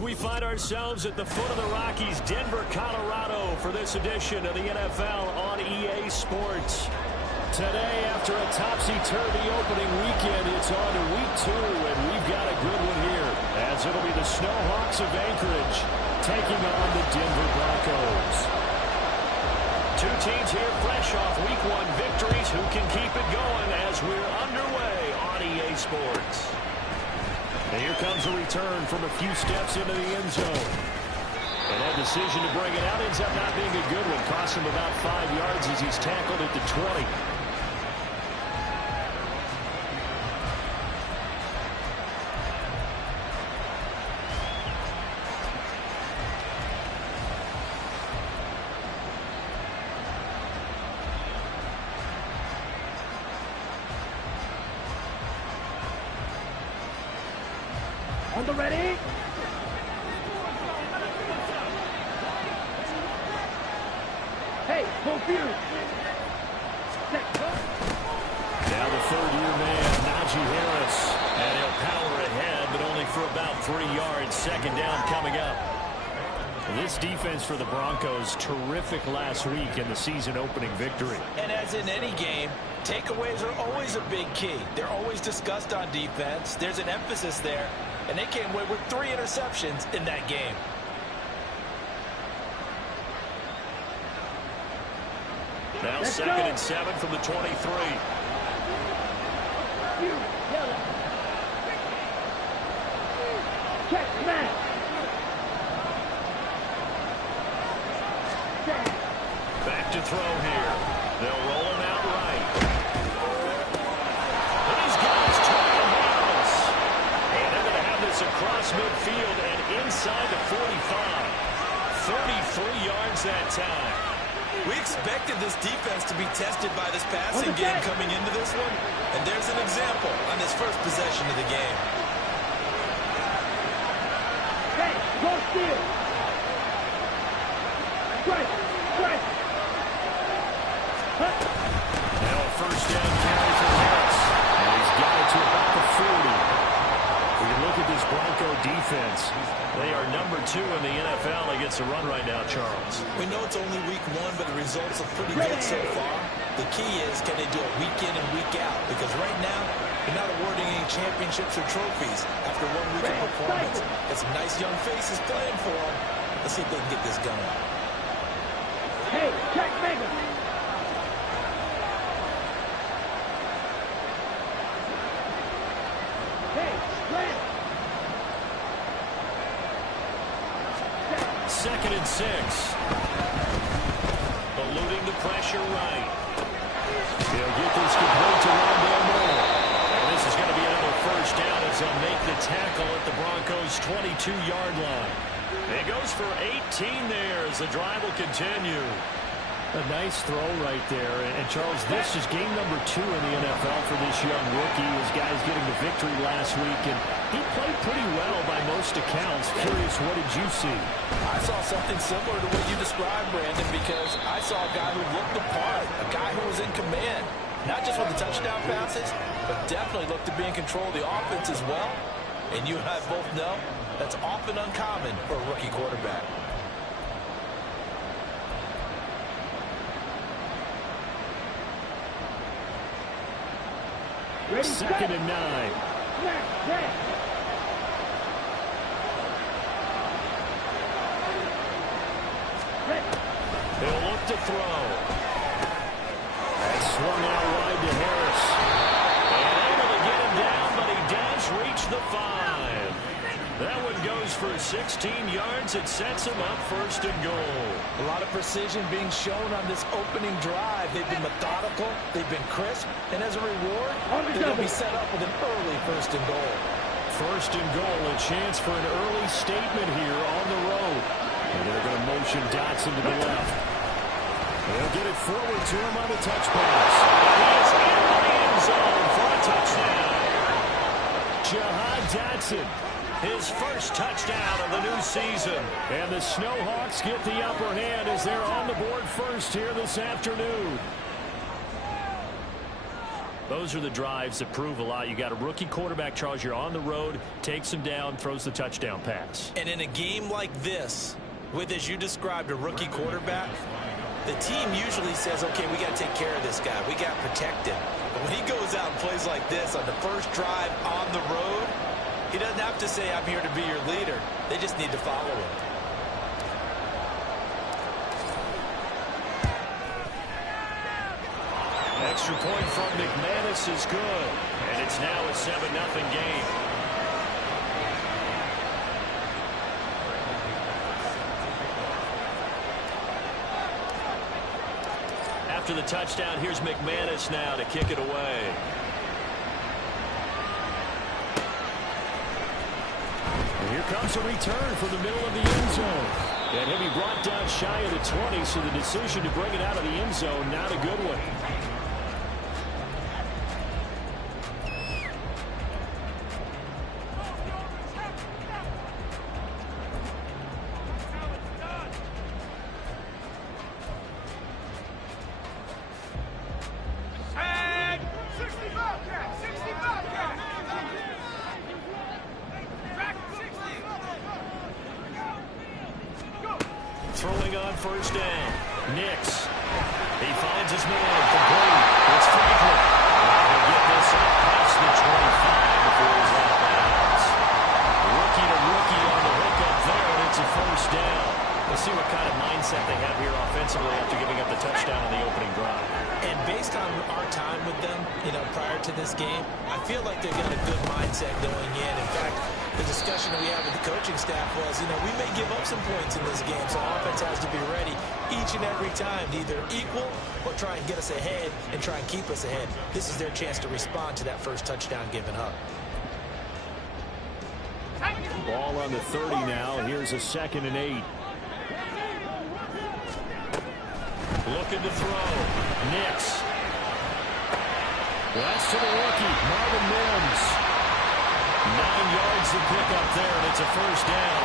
We find ourselves at the foot of the Rockies, Denver, Colorado, for this edition of the NFL on EA Sports. Today, after a topsy-turvy opening weekend, it's on to week 2, and we've got a good one here, as it'll be the Snowhawks of Anchorage taking on the Denver Broncos. Two teams here fresh off week 1 victories. Who can keep it going as we're underway on EA Sports? And here comes a return from a few steps into the end zone. And that decision to bring it out ends up not being a good one. Cost him about 5 yards as he's tackled at the 20. On the ready. Hey, both you. Now the third-year man, Najee Harris. And he'll power ahead, but only for about 3 yards. Second down coming up. This defense for the Broncos, terrific last week in the season-opening victory. And as in any game, takeaways are always a big key. They're always discussed on defense. There's an emphasis there. And they came away with 3 interceptions in that game. Now second and 7 from the 23. Check, man. Back to throw here. They'll roll him out right. These guys trying hands. And they're going to have this across midfield and inside the 45. 33 yards that time. We expected this defense to be tested by this passing game coming into this one. And there's an example on this first possession of the game. Hey, go steal. Strike, strike. Now a first down carry for Harris. And he's got it to about the 40. We can look at this Bronco defense. They are number 2 in the NFL against the run right now, Charles. We know it's only week 1, but the results are pretty good so far. The key is, can they do it week in and week out? Because right now, they're not awarding any championships or trophies after 1 week of performance. Got some nice young faces playing for them. Let's see if they can get this going. Hey, check mega. Hey, slant. Second and 6. Eluding the pressure right. He'll get this complete to Rondale Moore. And this is going to be another first down as they'll make the tackle at the Broncos' 22-yard line. It goes for 18 there as the drive will continue. A nice throw right there. And Charles, this is game number 2 in the NFL for this young rookie. His guys getting the victory last week, and he played pretty well by most accounts. Curious, what did you see? I saw something similar to what you described, Brandon, because I saw a guy who looked the part, a guy who was in command. Not just with the touchdown passes, but definitely looked to be in control of the offense as well. And you and I both know that's often uncommon for a rookie quarterback. Ready, Second and 9. He'll look to throw. That swung out wide to Harris. And able to get him down, but he does reach the 5. That one goes for 16 yards. It sets him up first and goal. A lot of precision being shown on this opening drive. They've been methodical. They've been crisp. And as a reward, they're going to be set up with an early first and goal. First and goal, a chance for an early statement here on the road. And they're going to motion Dotson to the left. They'll get it forward to him on a touch pass. And he is in the end zone for a touchdown. Jahan Dotson, his first touchdown of the new season. And the Snowhawks get the upper hand as they're on the board first here this afternoon. Those are the drives that prove a lot. You got a rookie quarterback, Charles. You're on the road, takes him down, throws the touchdown pass. And in a game like this, with, as you described, a rookie quarterback, the team usually says, okay, we got to take care of this guy. We got to protect him. But when he goes out and plays like this on the first drive on the road, he doesn't have to say, I'm here to be your leader. They just need to follow him. Extra point from McManus is good. And it's now a 7-0 game. After the touchdown, here's McManus now to kick it away. And here comes a return from the middle of the end zone. And he'll be brought down shy of the 20, so the decision to bring it out of the end zone, not a good one. Throwing on first down. Nix. He finds his man. Complete. It's Franklin. He'll get this up past the 25 before he's out of bounds. Rookie to rookie on the hook up there, and it's a first down. We'll see what kind of mindset they have here offensively after giving up the touchdown on the opening drive. And based on our time with them, prior to this game, I feel like they've got a good mindset going in. In fact, the discussion that we had with the coaching staff was, we may give up some points in this game, so offense has to be ready each and every time to either equal or try and get us ahead and try and keep us ahead. This is their chance to respond to that first touchdown given up. Ball on the 30 now. Here's a 2nd and 8. Looking to throw. Nix. That's to the rookie, Marvin Mims. 9 yards to pick up there, and it's a first down.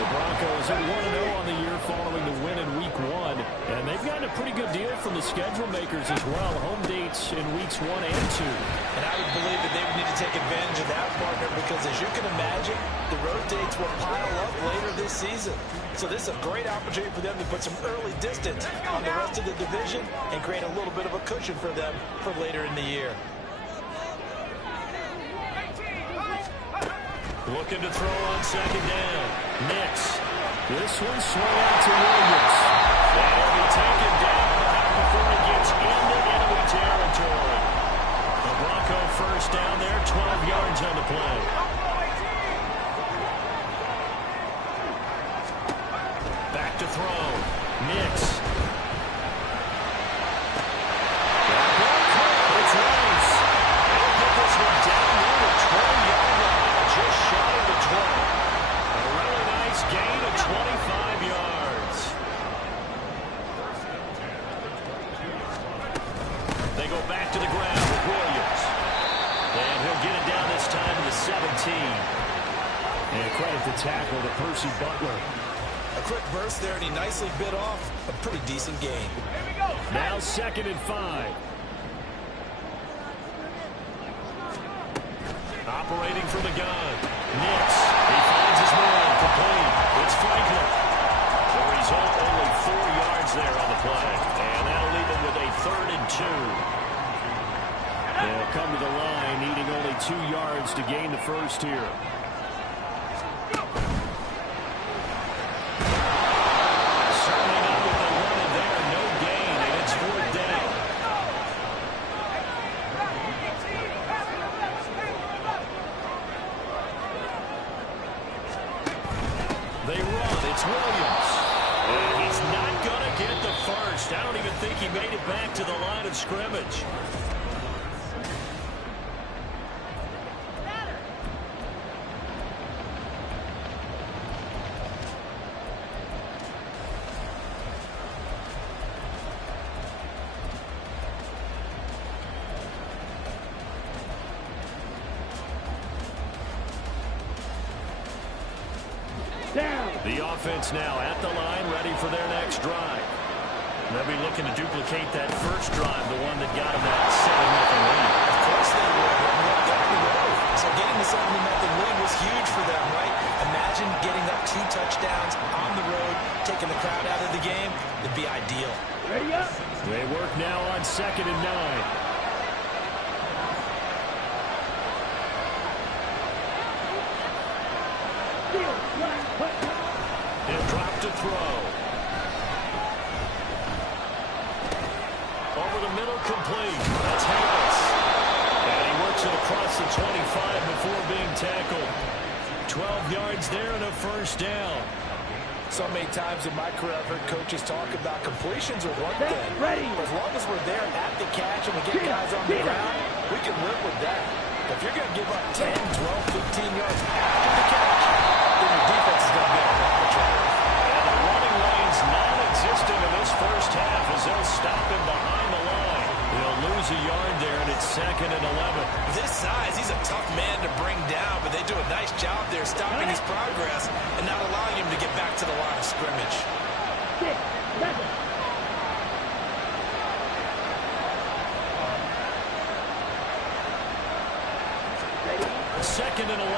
The Broncos are 1-0 on the year following the win in Week 1, and they've gotten a pretty good deal from the schedule makers as well. Home dates in Weeks 1 and 2. And I would believe that they would need to take advantage of that, partner, because as you can imagine, the road dates will pile up later this season. So this is a great opportunity for them to put some early distance on the rest of the division and create a little bit of a cushion for them for later in the year. Looking to throw on 2nd down. Nix. This one swung out to Williams. And he'll be taken down before he gets into enemy territory. The Bronco first down there, 12 yards on the play. Back to throw. Nix. It's Rice. He'll get this one down near the 20-yard line, just shy of the 20. A really nice gain of 25 yards. They go back to the ground with Williams. And he'll get it down this time to the 17. And credit the tackle to Percy Butler. A quick burst there, and he nicely bit off a pretty decent gain. Now 2nd and 5. Operating from the gun. Nix. He finds his man. Complete. It's Franklin. The result, only 4 yards there on the play. And that'll leave him with a 3rd and 2. They'll come to the line, needing only 2 yards to gain the first here. They run. It's Williams. And he's not going to get the first. I don't even think he made it back to the line of scrimmage. Down. The offense now at the line, ready for their next drive. They'll be looking to duplicate that first drive, the one that got them that 7-0 lead. Of course they would. Down the road. So getting the 7-0 lead was huge for them, right? Imagine getting up 2 touchdowns on the road, taking the crowd out of the game. It'd be ideal. Ready up. They work now on 2nd and 9. He'll drop to throw. Over the middle, complete. That's Harris. And he works it across the 25 before being tackled. 12 yards there and a first down. So many times in my career I've heard coaches talk about completions are one thing. Ready. But as long as we're there at the catch and we get guys on the ground, we can live with that. If you're going to give up 10, 12, 15 yards after the catch, then your defense is going to be on a lot of trouble. And the running lane's non-existent in this first half as they'll stop him behind the line. They'll lose a yard there, and it's 2nd and 11. With his size, he's a tough man to bring down, but they do a nice job there stopping his progress and not allowing him to get back to the line of scrimmage. 6, 7. 2nd and 11.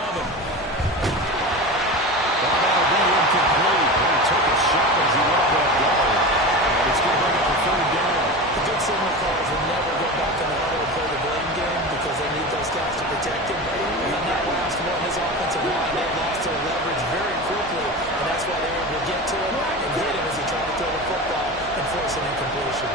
That'll be incomplete. He took a shot as he let that go. And it's going to bring up the 3rd down. The good signal callers will never go back on the auto to play the blame game because they need those guys to protect him. And on that last one, his offensive line, they lost their leverage very quickly, and that's why they were able to get to him and hit him as he tried to throw the football and force an incompletion.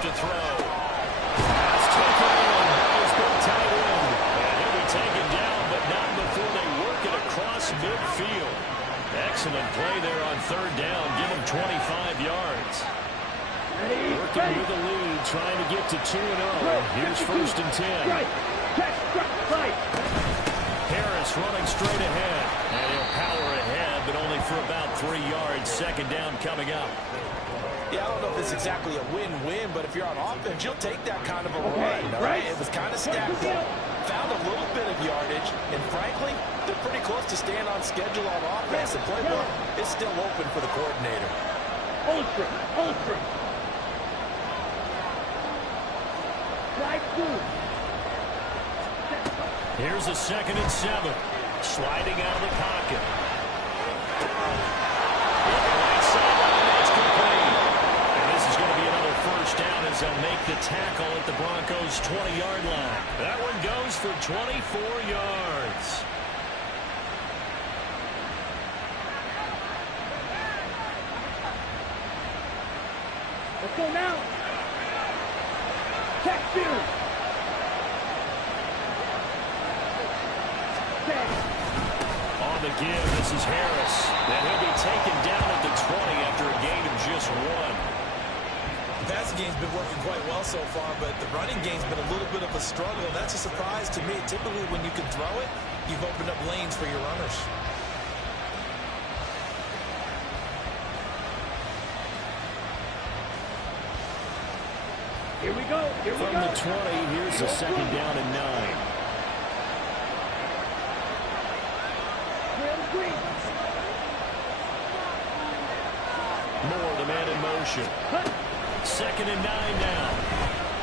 To throw. Pass taken in. It's been tight end. And he'll be taken down, but not before they work it across midfield. Excellent play there on 3rd down. Give him 25 yards. Working with the lead, trying to get to 2-0. Here's 1st and 10. Harris running straight ahead. And he'll power ahead, but only for about 3 yards. 2nd down coming up. Yeah, I don't know if it's exactly a win-win, but if you're on offense, you'll take that kind of a run, right? It was kind of stacked up, found a little bit of yardage, and frankly, they're pretty close to staying on schedule on offense. The playbook is still open for the coordinator. Ultra. Here's a 2nd and 7. Sliding out of the pocket. First down as they'll make the tackle at the Broncos' 20-yard line. That one goes for 24 yards. Let's go now. Check 2. On the give, this is Harris. And he'll be taken down at the 20 after a gain of just 1. The passing game's been working quite well so far, but the running game's been a little bit of a struggle. That's a surprise to me. Typically, when you can throw it, you've opened up lanes for your runners. Here we go. From the 20, here's a 2nd down and 9. Moore, the man in motion. 2nd and 9 now.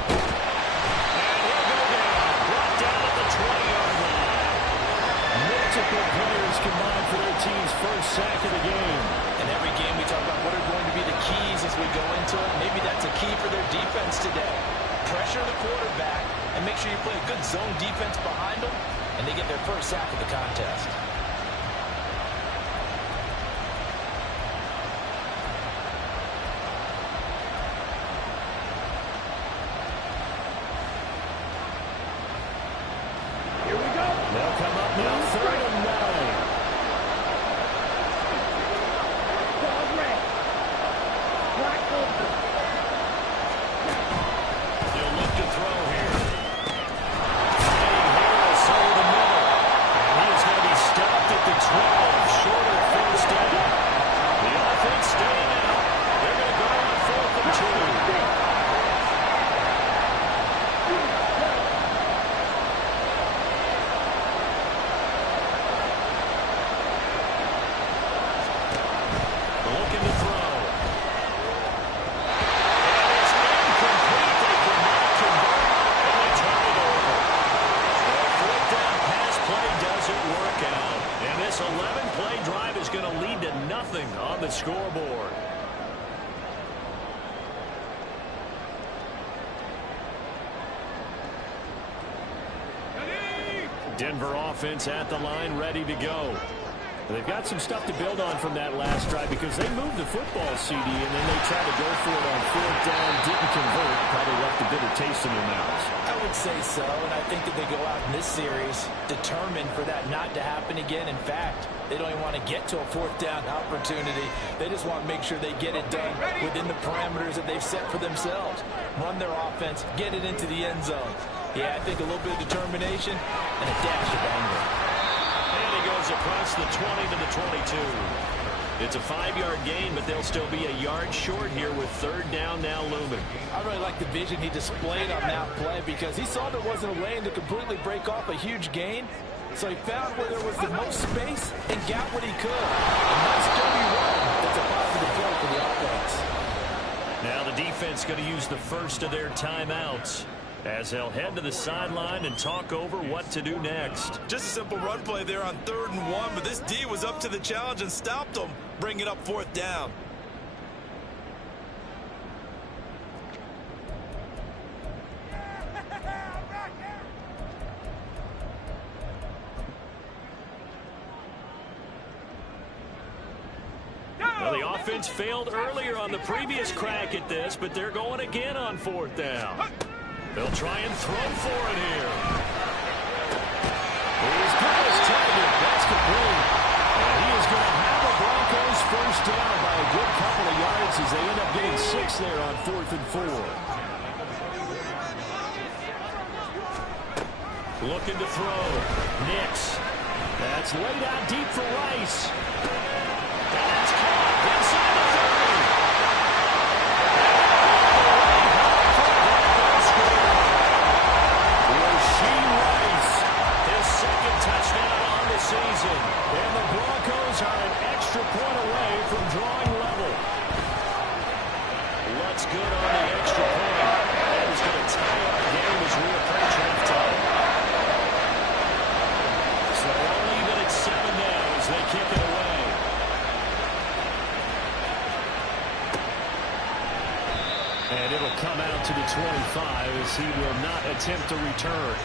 And he'll go down. Brought down at the 20-yard line. Multiple players combined for their team's first sack of the game. In every game we talk about what are going to be the keys as we go into it. Maybe that's a key for their defense today. Pressure the quarterback and make sure you play a good zone defense behind them, and they get their first sack of the contest. Stop scoreboard. Denver offense at the line, ready to go. They've got some stuff to build on from that last drive because they moved the football, CD, and then they tried to go for it on 4th down, didn't convert, probably left a bitter taste in their mouths. I would say so, and I think that they go out in this series determined for that not to happen again. In fact, they don't even want to get to a 4th down opportunity. They just want to make sure they get it done within the parameters that they've set for themselves. Run their offense, get it into the end zone. Yeah, I think a little bit of determination and a dash of anger. And he goes across the 20 to the 22. It's a 5-yard gain, but they'll still be a yard short here with 3rd down now looming. I really like the vision he displayed on that play because he saw there wasn't a lane to completely break off a huge gain. So he found where there was the most space and got what he could. A nice dirty run. That's a positive play for the offense. Now the defense going to use the first of their timeouts as they'll head to the sideline and talk over what to do next. Just a simple run play there on 3rd and 1, but this D was up to the challenge and stopped them, bringing up 4th down. Now the offense failed earlier on the previous crack at this, but they're going again on 4th down. They'll try and throw for it here. He's got his target. That's complete. And he is going to have the Broncos first down by a good couple of yards as they end up getting 6 there on 4th and 4. Looking to throw. Nix. That's laid out deep for Rice. And that's caught inside the 30. Touchdown on the season. And the Broncos are an extra point away from drawing level. What's good on the extra point? That is going to tie up the game as we approach halftime. So all even at 7 now as they kick it away. And it'll come out to the 25 as he will not attempt to return.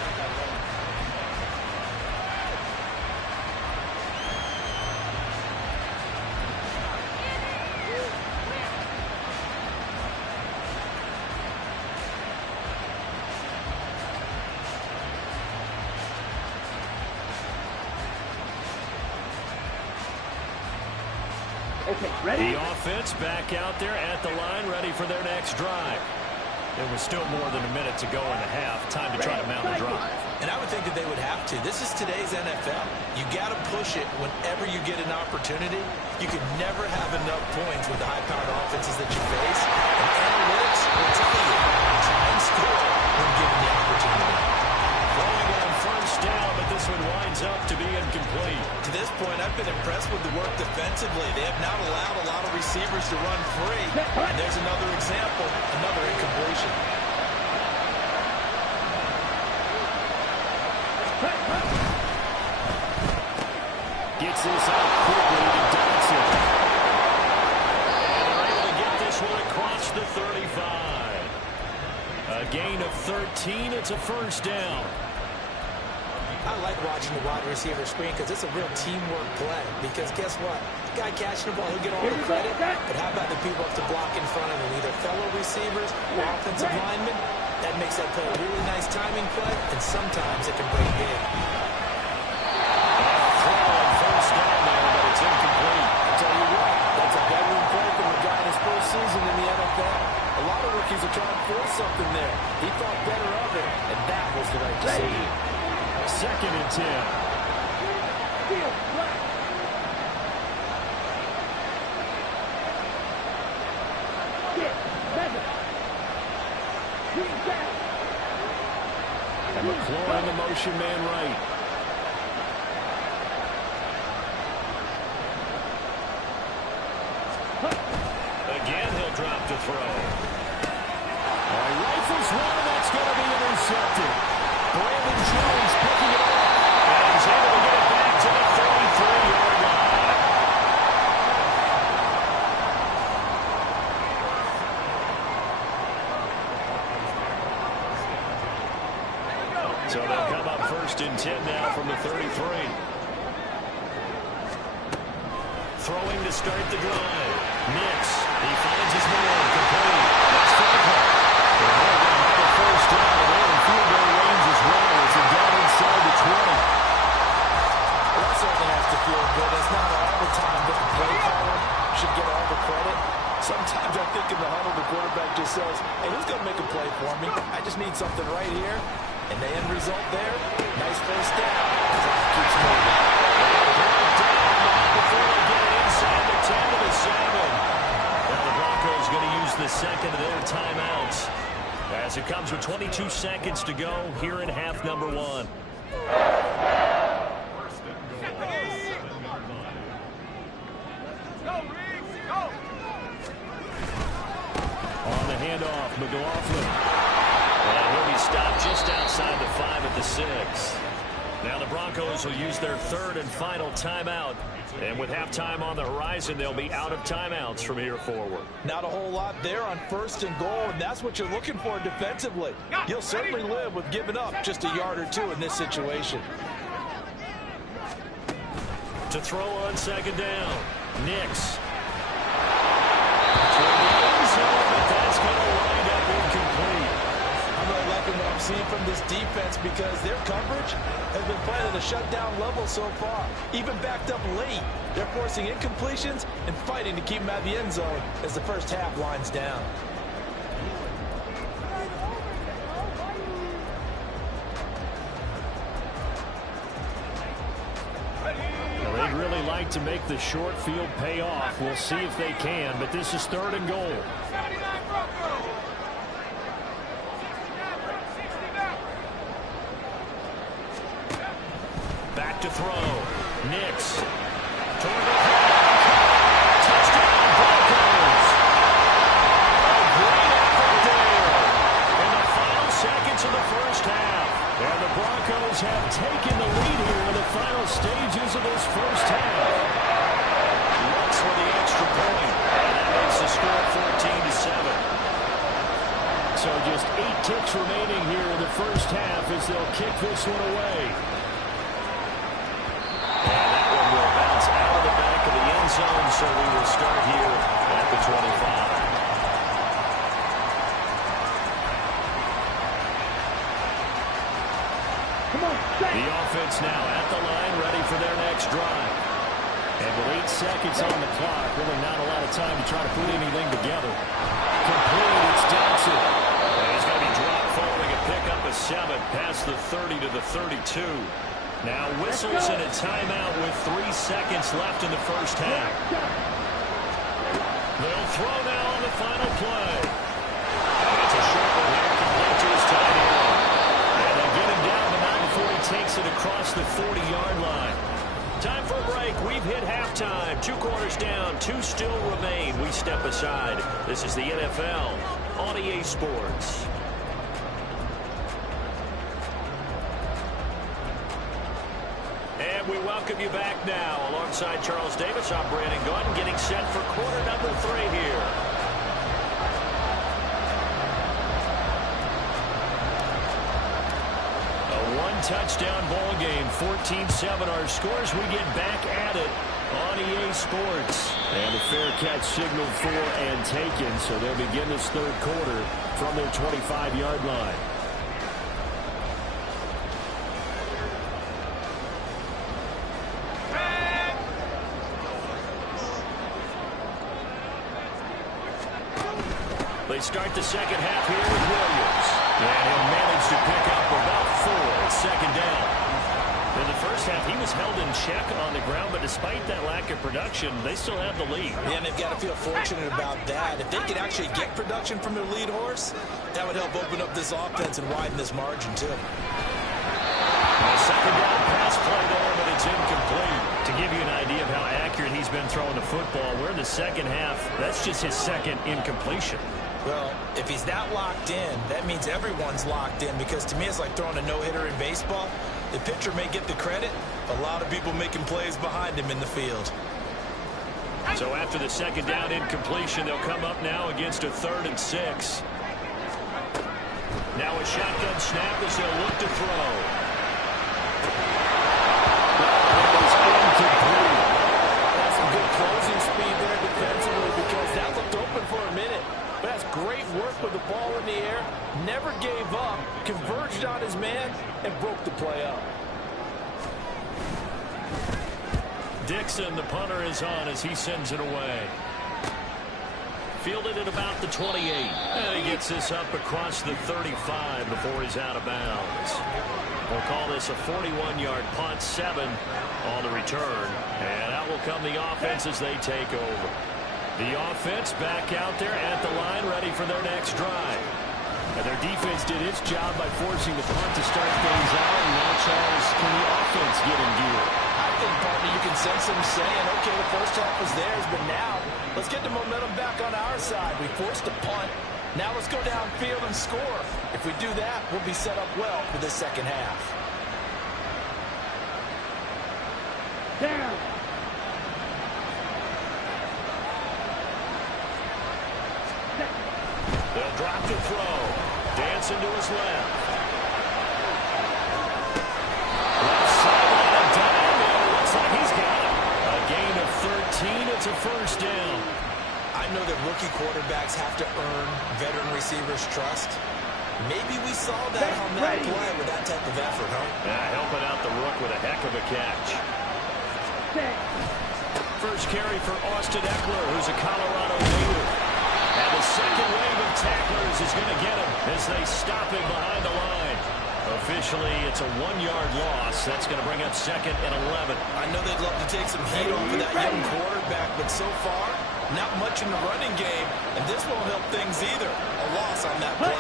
Ready? The offense back out there at the line, ready for their next drive. There was still more than a minute to go in the half. Time to try to mount a drive. And I would think that they would have to. This is today's NFL. You got to push it whenever you get an opportunity. You could never have enough points with the high-powered offenses that you face. And analytics will tell you, try and score when given the opportunity. Going on 1st down, but this one winds up to be incomplete. To this point, I've been impressed with the work defensively. They have not allowed a lot of receivers to run free. And there's another example, another incompletion. Gets this out quickly to Dodson. And they're able to get this one across the 35. A gain of 13. It's a 1st down. I like watching the wide receiver screen because it's a real teamwork play. Because guess what? The guy catching the ball, he'll get all the credit. But how about the people up to block in front of him? Either fellow receivers or offensive linemen. That makes that play a really nice timing play, and sometimes it can break a game. Throw on 1st down there, but it's incomplete. I'll tell you what, that's a veteran play from a guy in his first season in the NFL. A lot of rookies are trying to force something there. He thought better of it, and that was the right decision. 2nd and 10. And McLaurin in the motion man right. Again, he'll drop to throw. Rifles one, that's going to be intercepted. Brandon Jones picking it up. And he's able to get it back to the 33-yard line. So they'll come up 1st and 10 now from the 33. Throwing to start the drive. Nix. He finds his man. Complete. That's Franklin. They're going to have a first down. They're in field goal range as well as they're down inside the 20. Well, that certainly has to feel good. It's not all the time that the play caller should get all the credit. Sometimes I think in the huddle, the quarterback just says, hey, who's going to make a play for me? I just need something right here. And the end result there, nice first down. Keeps moving. Before they get it inside the 10 to the 7. Now the Broncos going to use the second of their timeouts as it comes with 22 seconds to go here in half number 1. On the handoff, McLaughlin. And he'll be stopped just outside the 5 at the 6. Now the Broncos will use their 3rd and final timeout. And with halftime on the horizon, they'll be out of timeouts from here forward. Not a whole lot there on 1st and goal, and that's what you're looking for defensively. You'll certainly live with giving up just a yard or two in this situation. To throw on 2nd down, Nix. But that's going to wind up incomplete. I'm really liking what I'm seeing from this defense because their coverage has been playing at a shutdown level so far. Even backed up late, they're forcing incompletions and fighting to keep them out of the end zone as the first half winds down. Well, they'd really like to make the short field pay off. We'll see if they can, but this is 3rd and goal. Back to throw. Nix. Toward the touchdown Broncos. A great effort there in the final seconds of the first half. And the Broncos have taken the lead here in the final stages of this first half. Looks for the extra point. And that makes the score 14-7. So just 8 ticks remaining here in the first half as they'll kick this one away. Zone, so we will start here at the 25. Come on, the offense now at the line, ready for their next drive. And with 8 seconds on the clock, really not a lot of time to try to put anything together. Complete, it's Johnson. And he's going to be dropped following a pickup of 7 past the 30 to the 32. Now whistles and a timeout with 3 seconds left in the first half. They'll throw now on the final play. And it's a short one here, complete to his tight end. And they'll get him down to 9 before he takes it across the 40-yard line. Time for a break. We've hit halftime. 2 quarters down, 2 still remain. We step aside. This is the NFL on EA Sports. And we welcome you back now. Alongside Charles Davis, I'm Brandon Gaudin, getting set for quarter number 3 here. A 1-touchdown ball game, 14-7 our scores. We get back at it on EA Sports. And a fair catch signaled for and taken, so they'll begin this 3rd quarter from their 25-yard line. They start the second half here with Williams. And he'll manage to pick up about 4 at 2nd down. In the first half, he was held in check on the ground, but despite that lack of production, they still have the lead. Yeah, and they've got to feel fortunate about that. If they could actually get production from their lead horse, that would help open up this offense and widen this margin, too. A 2nd down pass play there, but it's incomplete. To give you an idea of how accurate he's been throwing the football, we're in the second half. That's just his 2nd incompletion. Well, if he's that locked in, that means everyone's locked in, because to me it's like throwing a no-hitter in baseball. The pitcher may get the credit, a lot of people making plays behind him in the field. So after the 2nd down incompletion, they'll come up now against a 3rd and 6. Now a shotgun snap as they'll look to throw. That's some good closing speed there defensively because that looked open for a minute. But that's great work with the ball in the air. Never gave up, converged on his man, and broke the play up. Dixon, the punter, is on as he sends it away. Fielded at about the 28. And he gets this up across the 35 before he's out of bounds. We'll call this a 41-yard punt, 7 on the return. And out will come the offense as they take over. The offense back out there at the line, ready for their next drive. And their defense did its job by forcing the punt to start things out. And now, Charles, can the offense get in gear? I think, partner, you can sense them saying, okay, the first half was theirs, but now let's get the momentum back on our side. We forced a punt. Now let's go downfield and score. If we do that, we'll be set up well for the second half. Down. They'll drop to throw. Dancing to his left. Left sideline and down. And it looks like he's got it. A gain of 13. It's a first down. I know that rookie quarterbacks have to earn veteran receivers' trust. Maybe we saw that on that play with that type of effort, huh? Helping out the rook with a heck of a catch. First carry for Austin Eckler, who's a Colorado native. And the second wave of tacklers is going to get him as they stop him behind the line. Officially, it's a 1-yard loss. That's going to bring up 2nd and 11. I know they'd love to take some heat off of that young quarterback, but so far, not much in the running game, and this won't help things either. A loss on that play.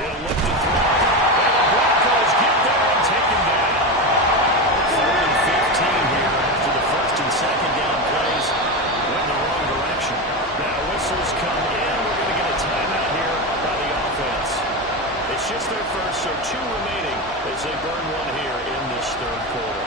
He'll look to throw. And the Broncos get there and take him down. 3rd and 15 here after the first and second down plays went in the wrong direction. Now whistles come in. We're going to get a timeout here by the offense. It's just their first, so 2 remaining as they burn one here in this third quarter.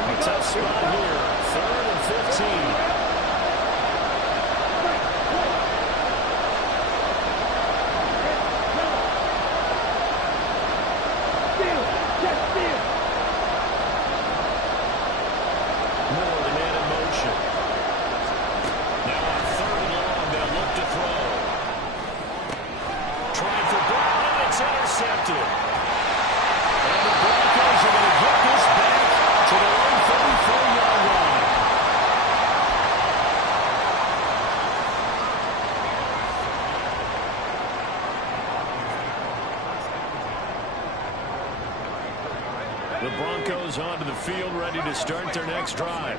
A tough spot here. 3rd and 15. More the man in motion. Now on 3rd and long, they'll look to throw. Trying for Brown, and it's intercepted. And the Broncos are going to get this back to their own 34-yard line. The Broncos onto the field, ready to start their next drive.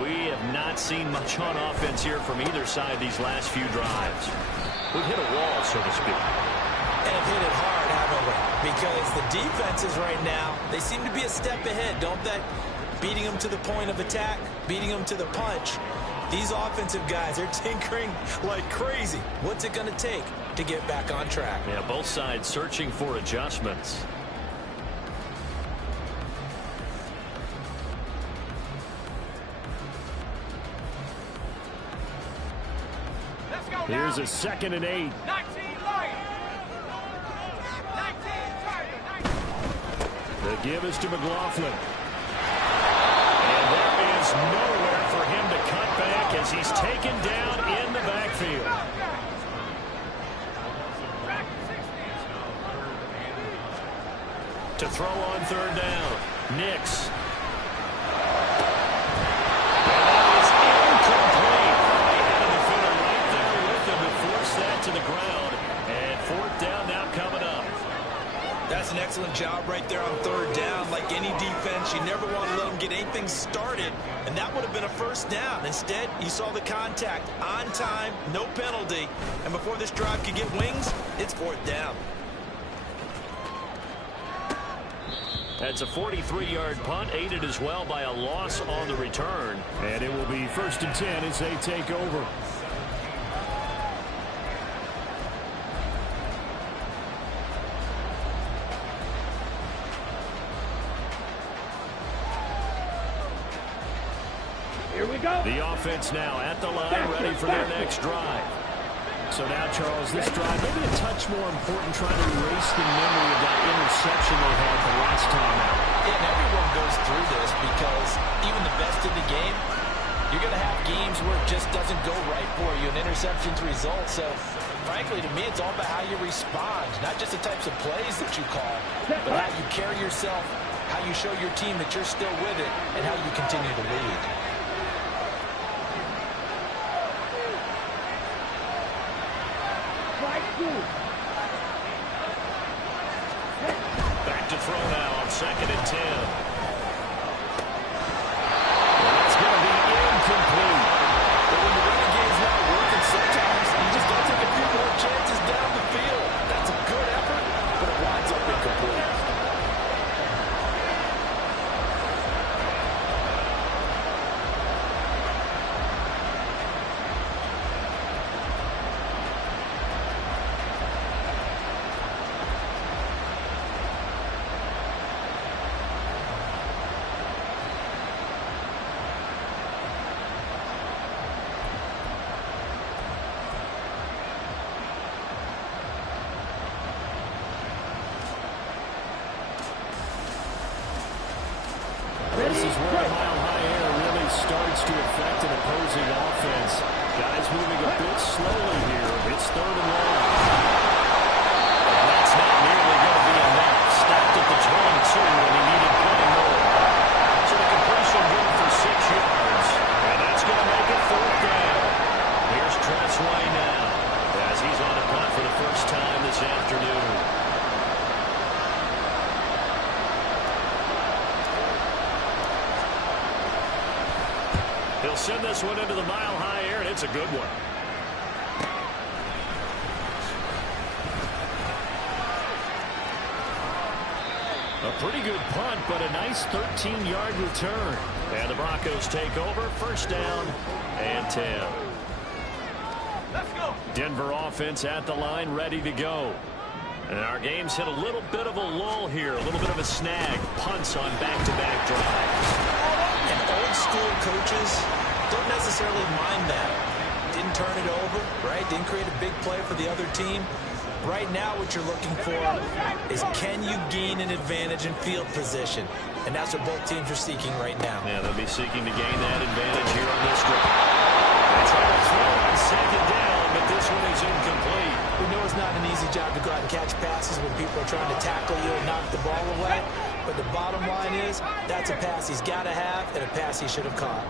We have not seen much on offense here from either side these last few drives. We've hit a wall, so to speak. And hit it hard, haven't we? Because the defenses right now, they seem to be a step ahead, don't they? Beating them to the point of attack, beating them to the punch. These offensive guys are tinkering like crazy. What's it going to take to get back on track? Yeah, both sides searching for adjustments. Here's a 2nd and 8. 19 Lions. 19 Tiger. The give is to McLaughlin. And there is nowhere for him to cut back as he's taken down in the backfield. To throw on 3rd down. Nix. To the ground, and 4th down now coming up. That's an excellent job right there on 3rd down. Like any defense, you never want to let them get anything started, and that would have been a 1st down. Instead, you saw the contact on time, no penalty, and before this drive could get wings, it's 4th down. That's a 43-yard punt, aided as well by a loss on the return. And it will be 1st and 10 as they take over. Here we go. The offense now at the line, ready for their next drive. So now, Charles, this drive maybe a touch more important, trying to erase the memory of that interception they had the last time out. Yeah, and everyone goes through this because even the best in the game, you're going to have games where it just doesn't go right for you, and interceptions result. So, frankly, to me, it's all about how you respond, not just the types of plays that you call, but how you carry yourself, how you show your team that you're still with it, and how you continue to lead. Back to throw now on 2nd and 10. That's going to be incomplete. But when the running game's not working, sometimes you just got to take a few more chances down the field. That's a good effort, but it winds up incomplete. This is where the mile-high air really starts to affect an opposing offense. Guys moving a bit slowly here. It's 3rd and long. And that's not nearly going to be enough. Stopped at the 22 when he needed plenty more. So the completion good for 6 yards. And that's going to make it 4th down. Here's Tressway now as he's on a punt for the first time this afternoon. He'll send this one into the mile-high air, and it's a good one. A pretty good punt, but a nice 13-yard return. And the Broncos take over, 1st down and 10. Let's go. Denver offense at the line, ready to go. And our game's hit a little bit of a lull here, a little bit of a snag. Punts on back-to-back drives. And old-school coaches don't necessarily mind that. Didn't turn it over, right? Didn't create a big play for the other team. Right now what you're looking for is can you gain an advantage in field position? And that's what both teams are seeking right now. Yeah, they'll be seeking to gain that advantage here on this drive. They try to throw on 2nd down, but this one is incomplete. We know it's not an easy job to go out and catch passes when people are trying to tackle you and knock the ball away. But the bottom line is, that's a pass he's got to have and a pass he should have caught.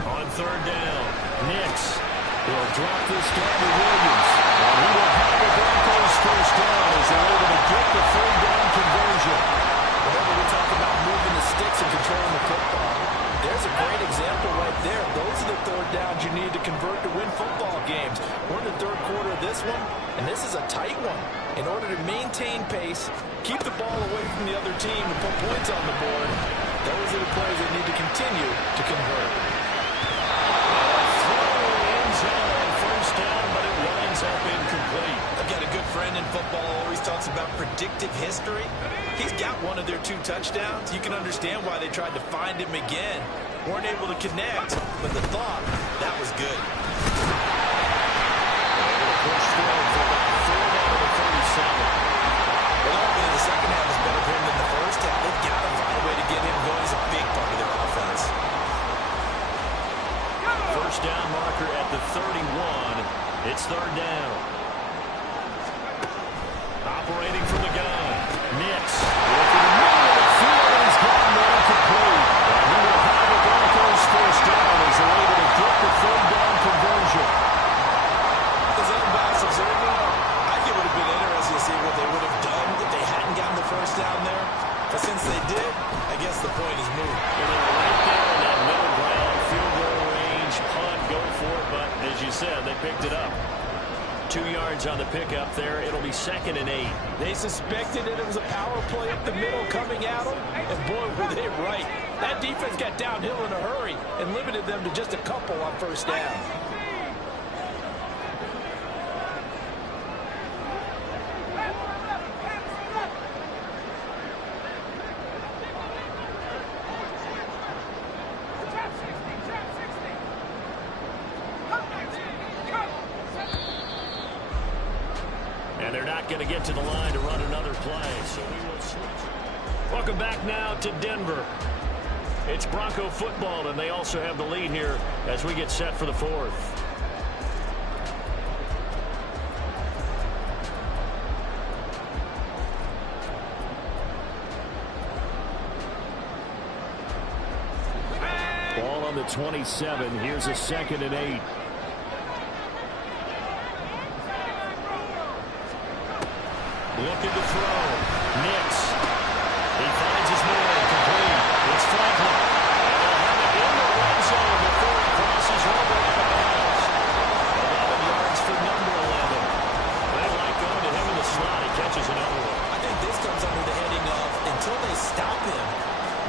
On 3rd down, Nix will drop this down to Williams. And he will have the Broncos 1st down as they're able to get the 3rd down conversion. Whenever we talk about moving the sticks and controlling the football, there's a great example right there. Those are the 3rd downs you need to convert to win football games. We're in the 3rd quarter of this one, and this is a tight one. In order to maintain pace, keep the ball away from the other team and put points on the board, those are the plays they need to continue to convert. First down, but it winds up incomplete. I've got a good friend in football who always talks about predictive history. He's got one of their 2 touchdowns. You can understand why they tried to find him again. Weren't able to connect, but the thought, that was good. Able to push forward for about 4 down to the 37. Well, hopefully the second half is better for him than the first half. They've got to find a way to get him going. He's a big part of their offense. First down marker at the 31. It's 3rd down. Operating from the gun. Nix looking in the middle of the field, and he's gotten there complete. And he will have the Broncos 1st down as they're able to get the 3rd down conversion. As unbiased observer, I think it would have been interesting to see what they would have done if they hadn't gotten the 1st down there. But since they did, I guess the point is moved. Well, they're right there in that middle ground, field goal range, punt, go for it. But as you said, they picked it up. 2 yards on the pickup there. It'll be 2nd and 8. They suspected that it was a power play up the middle coming at them, and boy, were they right. That defense got downhill in a hurry and limited them to just a couple on first down. And they're not going to get to the line to run another play. So we will switch. Welcome back now to Denver. It's Bronco football, and they also have the lead here as we get set for the 4th. Ball on the 27. Here's a 2nd and 8. Looking to throw. Nix. He finds his man. Complete. It's Franklin. And they'll have it in the red zone before he crosses over out of bounds. 11 yards for number 11. They like going to him in the slot. He catches another one. I think this comes under the heading of until they stop him,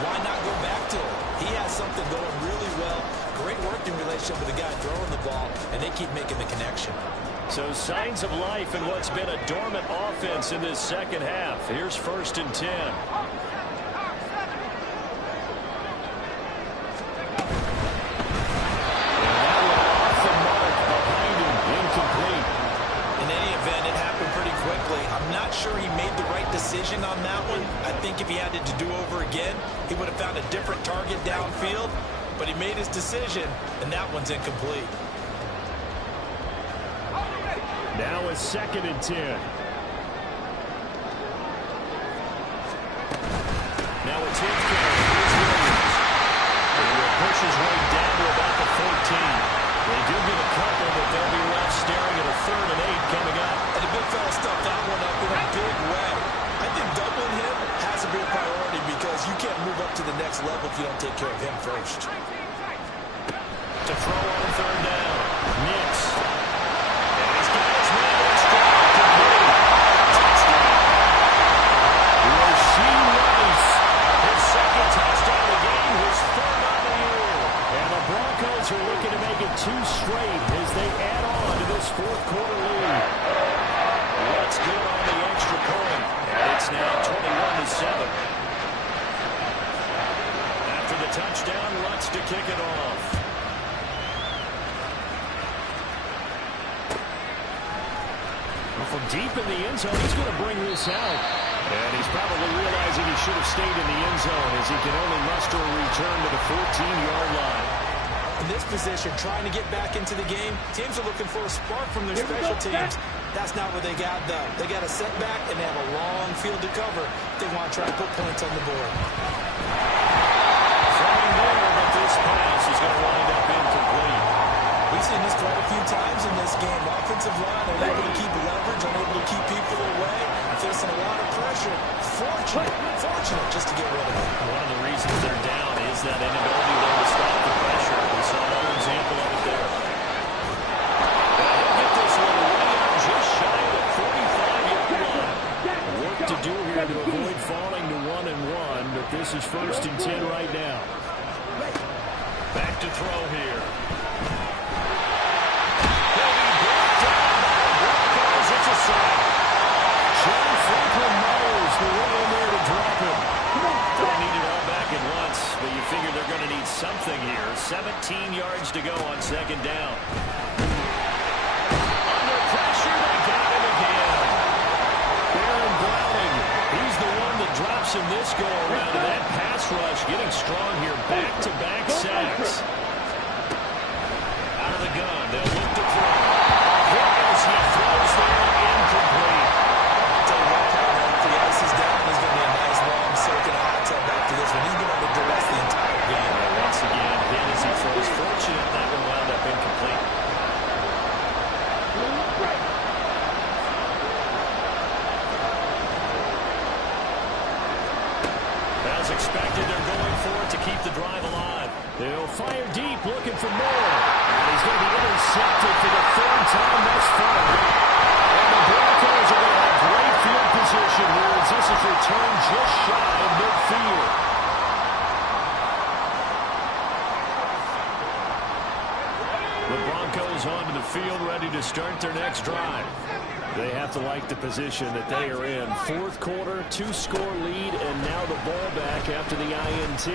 why not go back to him? He has something going really well. Great working relationship with the guy throwing the ball, and they keep making the connection. So signs of life in what's been a dormant offense in this second half. Here's 1st and 10. And that one off the mark behind him. Incomplete. In any event, it happened pretty quickly. I'm not sure he made the right decision on that one. I think if he had it to do over again, he would have found a different target downfield. But he made his decision, and that one's incomplete. Now it's 2nd and 10. Now it's his carry. Here's Williams. He will push his way down to about the 14. They do get a couple, but they'll be left staring at a 3rd and 8 coming up. And the big fella stuffed that one up in a big way. I think doubling him has to be a priority because you can't move up to the next level if you don't take care of him first. To throw on 3rd down. Nix. And he's got his man on strike. Complete. Touchdown. Rasheed Rice. His 2nd touchdown of the game. His 3rd on the year. And the Broncos are looking to make it 2 straight as they add on to this 4th quarter lead. What's good on the extra point? And it's now 21-7. After the touchdown, Lutz to kick it off. From deep in the end zone, he's going to bring this out. And he's probably realizing he should have stayed in the end zone as he can only muster a return to the 14-yard line. In this position, trying to get back into the game, teams are looking for a spark from their special teams. That's not what they got, though. They got a setback, and they have a long field to cover if they want to try to put points on the board. Throwing there, but this pass is going to wind up incomplete. We've seen this quite a few times in this game. Offensive line are able to keep leverage, unable to keep people away, facing a lot of pressure. Fortunate just to get rid of it. One of the reasons they're down is that inability there to stop the pressure. We saw another example of it there. He'll get this one way out just shy of the 45-yard line. Work to do here to avoid falling to 1-1, but this is 1st and 10 right now. Back to throw here. John Franklin Myers, the one in there to drop him. Don't need it all back at once, but you figure they're going to need something here. 17 yards to go on 2nd down. Under pressure, they got him again. Baron Browning, he's the one that drops him this go-around. That pass rush getting strong here. Back-to-back sacks. Out of the gun, they'll look to throw. Here as he throws there, incomplete. The ice is down. There's going to be a nice long soaking hot tub after this one. He's been under duress the entire game. Once again, hit as he throws. Fortunate that one wound up incomplete. As expected, they're going for it to keep the drive alive. They'll fire deep, looking for more. And he's going to be intercepted for the 3rd time thus far. field position here as this is returned just shy of midfield. The Broncos onto the field, ready to start their next drive. They have to like the position that they are in. Fourth quarter, 2-score lead, and now the ball back after the INT.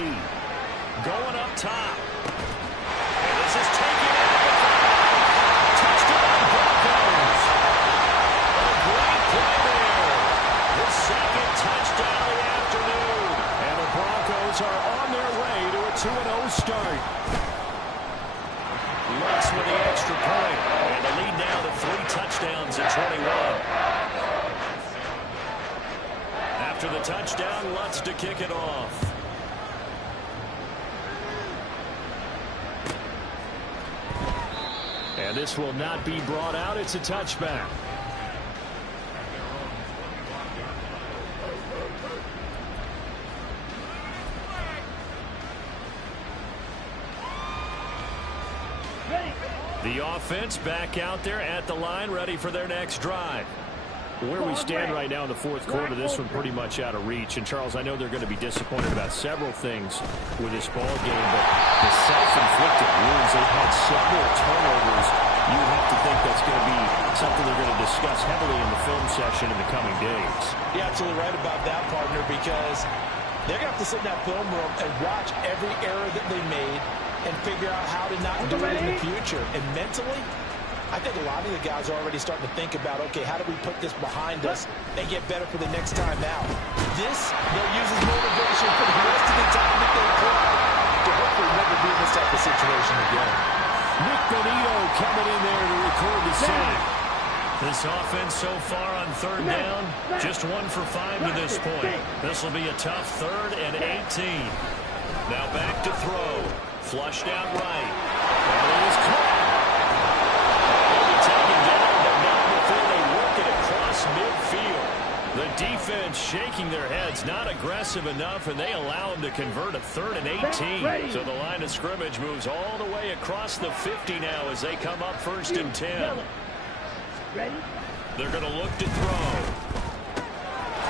Going up top. And this is taken out. Touchdown, Broncos. A great play there. The second touchdown of the afternoon. And the Broncos are on their way to a 2-0 start. Lutz with the extra point. And the lead now to 3 touchdowns at 21. After the touchdown, Lutz to kick it off. And this will not be brought out. It's a touchback. The offense back out there at the line, ready for their next drive. Where we stand right now in the fourth quarter, this one pretty much out of reach. And, Charles, I know they're going to be disappointed about several things with this ball game, but the self-inflicted wounds, they've had several turnovers. You have to think that's going to be something they're going to discuss heavily in the film session in the coming days. You're absolutely right about that, partner, because they're going to have to sit in that film room and watch every error that they made and figure out how to not do it in the future. And mentally, I think a lot of the guys are already starting to think about, okay, how do we put this behind us and get better for the next time out? This, they'll use as motivation for the rest of the time that they play to hopefully never be in this type of situation again. Nick Bonito coming in there to record the sack. This offense so far on third down, just 1 for 5 to this point. This will be a tough 3rd and 18. Now back to throw. Flushed out right. And it is caught. Taken down, but not before they work it across midfield. The defense shaking their heads, not aggressive enough, and they allow them to convert a 3rd and 18. So the line of scrimmage moves all the way across the 50 now as they come up 1st and 10. They're going to look to throw.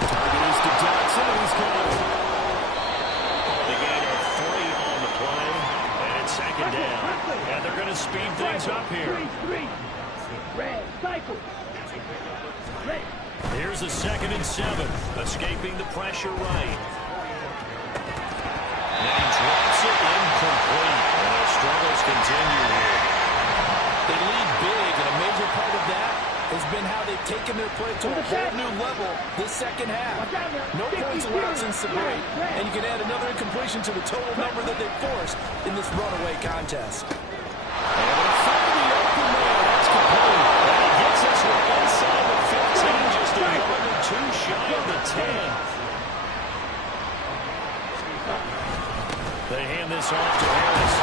Target is to Dotson, and he's got it. The gain of 3 on the play, and it's 2nd down. And they're going to speed things up here. Here's a 2nd and 7. Escaping the pressure right. And he drops it incomplete. And their struggles continue here. They lead big, and a major part of that has been how they've taken their play to a whole new level this second half. No points allowed since the break, and you can add another incompletion to the total number that they've forced in this runaway contest. And they'll find the open man. That's complete. And he gets us inside the 15, just a yard or 2 shy of the 10. They hand this off to Harris.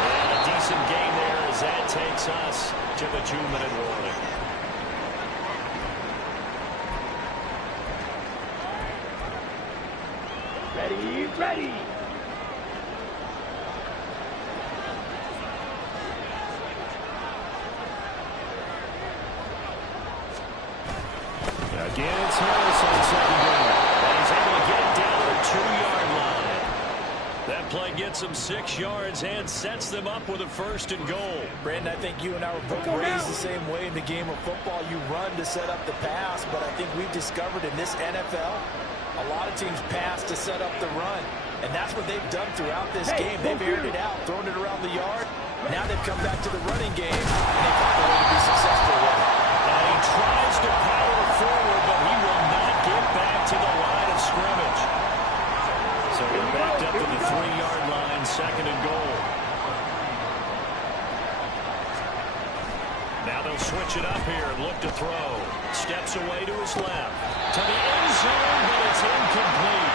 And a decent gain there as that takes us to the 2-minute warning. Ready. Again, it's Harris on 2nd down. And he's able to get it down to the 2-yard line. That play gets them 6 yards and sets them up with a 1st and goal. Brandon, I think you and I were both raised the same way in the game of football. You run to set up the pass, but I think we've discovered in this NFL, a lot of teams pass to set up the run. And that's what they've done throughout this game. They've aired it out, thrown it around the yard. Now they've come back to the running game, and they found a way to be successful with it. And he tries to power forward, but he will not get back to the line of scrimmage. So we're backed up to the 3-yard line, 2nd and goal. Now they'll switch it up here and look to throw. Steps away to his left. To the end zone, but it's incomplete.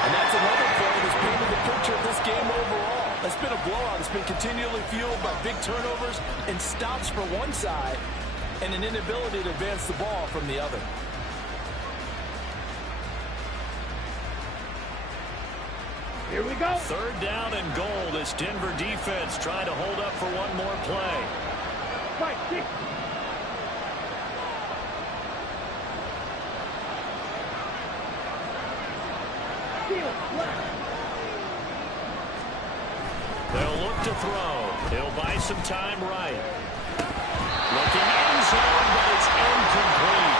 And that's another play that's painted the picture of this game overall. It's been a blowout. It's been continually fueled by big turnovers and stops for one side and an inability to advance the ball from the other. Here we go. 3rd down and goal. This Denver defense trying to hold up for one more play. Field left. They'll look to throw. He'll buy some time right. Looking end zone, but it's incomplete.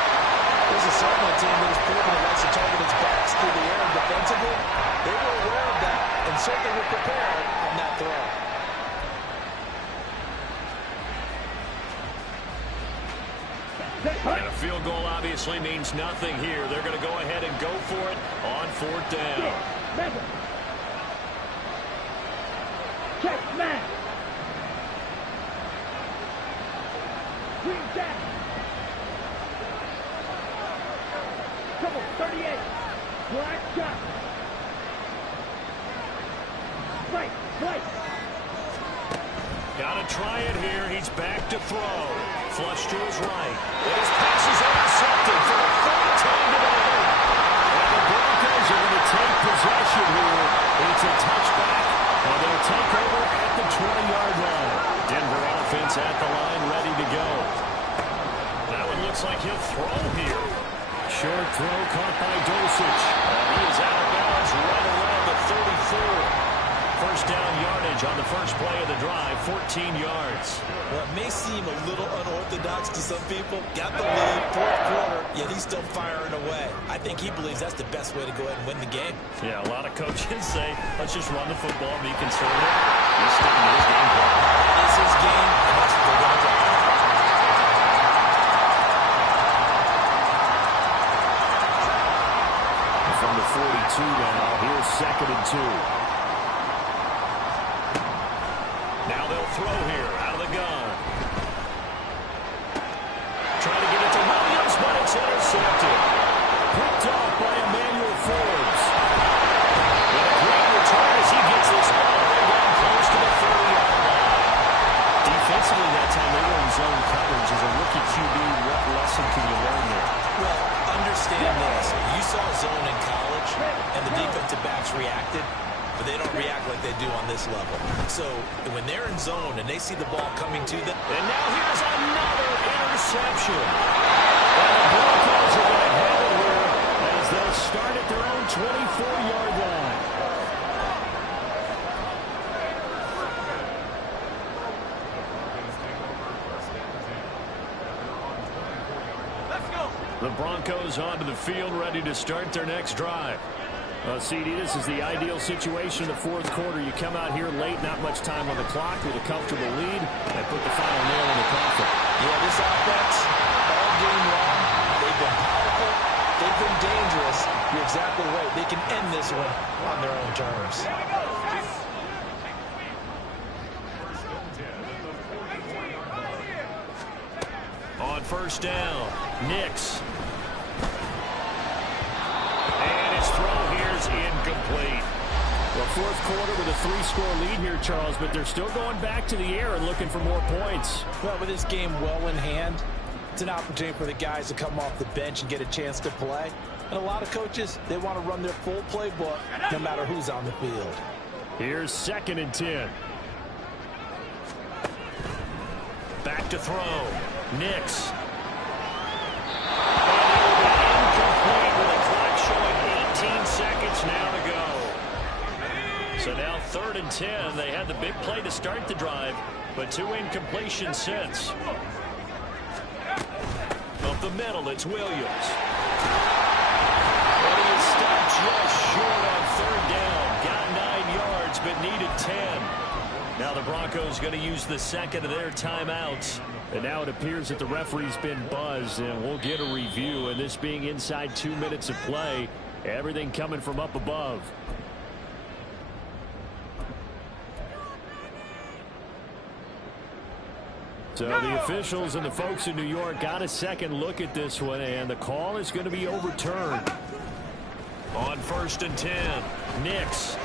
This is certainly a team that has proven it likes to target its backs through the air defensively. They were aware of that and certainly were prepared on that throw. And a field goal obviously means nothing here. They're going to go ahead and go for it on 4th down. Madden. Check man. Green jack. Double 38. Black shot. Right, right. Got to try it here. He's back to throw. Flush to his right. And his pass is intercepted for the 3rd time today. And the Broncos are going to take possession here. It's a touchback, and they'll take over at the 20-yard line. Denver offense at the line, ready to go. That one looks like he'll throw here. Short throw caught by Dosich. He is out of bounds right around the 34. First down yardage on the first play of the drive, 14 yards. Well, it may seem a little unorthodox to some people. Got the lead, 4th quarter, yet he's still firing away. I think he believes that's the best way to go ahead and win the game. Yeah, a lot of coaches say, let's just run the football and be conservative. He's sticking to his game plan. That is his game, and that's what they're going to do. From the 42 now, here's 2nd and 2. Now they'll throw here out of the gun. Trying to get it to Williams, but it's intercepted. Picked off by Emmanuel Forbes. With a great return as he gets this all the way down close to the 30-yard line. Defensively that time, they were in zone coverage. As a rookie QB, what lesson can you learn there? Well, understand this. You saw zone in college, and the defensive backs reacted. But they don't react like they do on this level. So when they're in zone and they see the ball coming to them. And now here's another interception. And the Broncos are going to have it here as they'll start at their own 24-yard line. The Broncos onto the field, ready to start their next drive. CD, this is the ideal situation in the 4th quarter. You come out here late, not much time on the clock with a comfortable lead, and put the final nail in the coffin. Yeah, this offense, all game long, they've been powerful, they've been dangerous. You're exactly right. They can end this one on their own terms. On 1st down, Nix. And his throw here is incomplete. Well, 4th quarter with a 3-score lead here, Charles, but they're still going back to the air and looking for more points. Well, with this game well in hand, it's an opportunity for the guys to come off the bench and get a chance to play. And a lot of coaches, they want to run their full playbook no matter who's on the field. Here's 2nd and 10. Back to throw. Nix. And it will be incomplete with the clock showing 18 seconds now to go. So now 3rd and 10. They had the big play to start the drive, but 2 incompletions since. Up the middle, it's Williams. And he is stopped just short on 3rd down. Got 9 yards, but needed 10. Now the Broncos going to use the 2nd of their timeouts. And now it appears that the referee's been buzzed, and we'll get a review. And this being inside 2 minutes of play, everything coming from up above. So the officials and the folks in New York got a second look at this one, and the call is going to be overturned. On 1st and 10, Nix.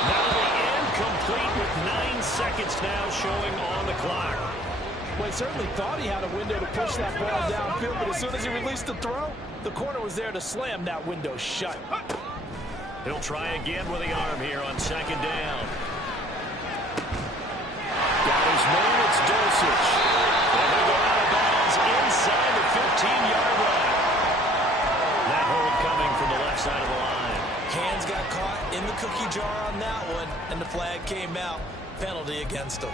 Now the incomplete with 9 seconds now showing on the clock. Well, he certainly thought he had a window to push that ball downfield, but as soon as he released the throw, the corner was there to slam that window shut. He'll try again with the arm here on 2nd down. Got his man, it's Dosich. And they go out of bounds inside the 15-yard line. That hold coming from the left side of the line. Hands got caught in the cookie jar on that one, and the flag came out. Penalty against him.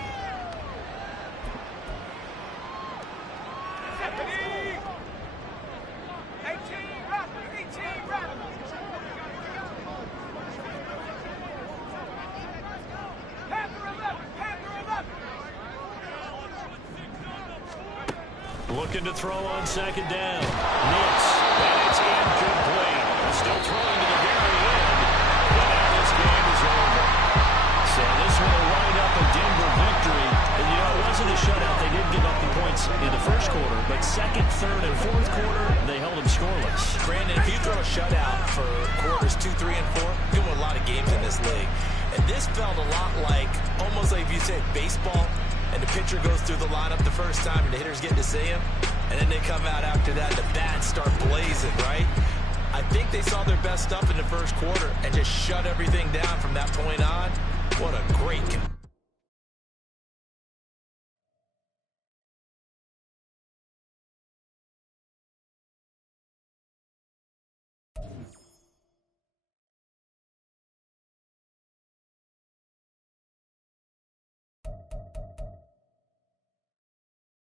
Looking to throw on second down. Nix, and it's incomplete. Still throwing to the very end. But now this game is over. So this one will wind up a Denver victory. And, you know, it wasn't a shutout. They did give up the points in the first quarter. But second, third, and fourth quarter, they held them scoreless. Brandon, if you throw a shutout for quarters 2, 3, and 4, you win a lot of games in this league. And this felt a lot like, almost like if you said baseball, and the pitcher goes through the lineup the first time and the hitters get to see him, and then they come out after that and the bats start blazing, right? I think they saw their best stuff in the first quarter and just shut everything down from that point on. What a great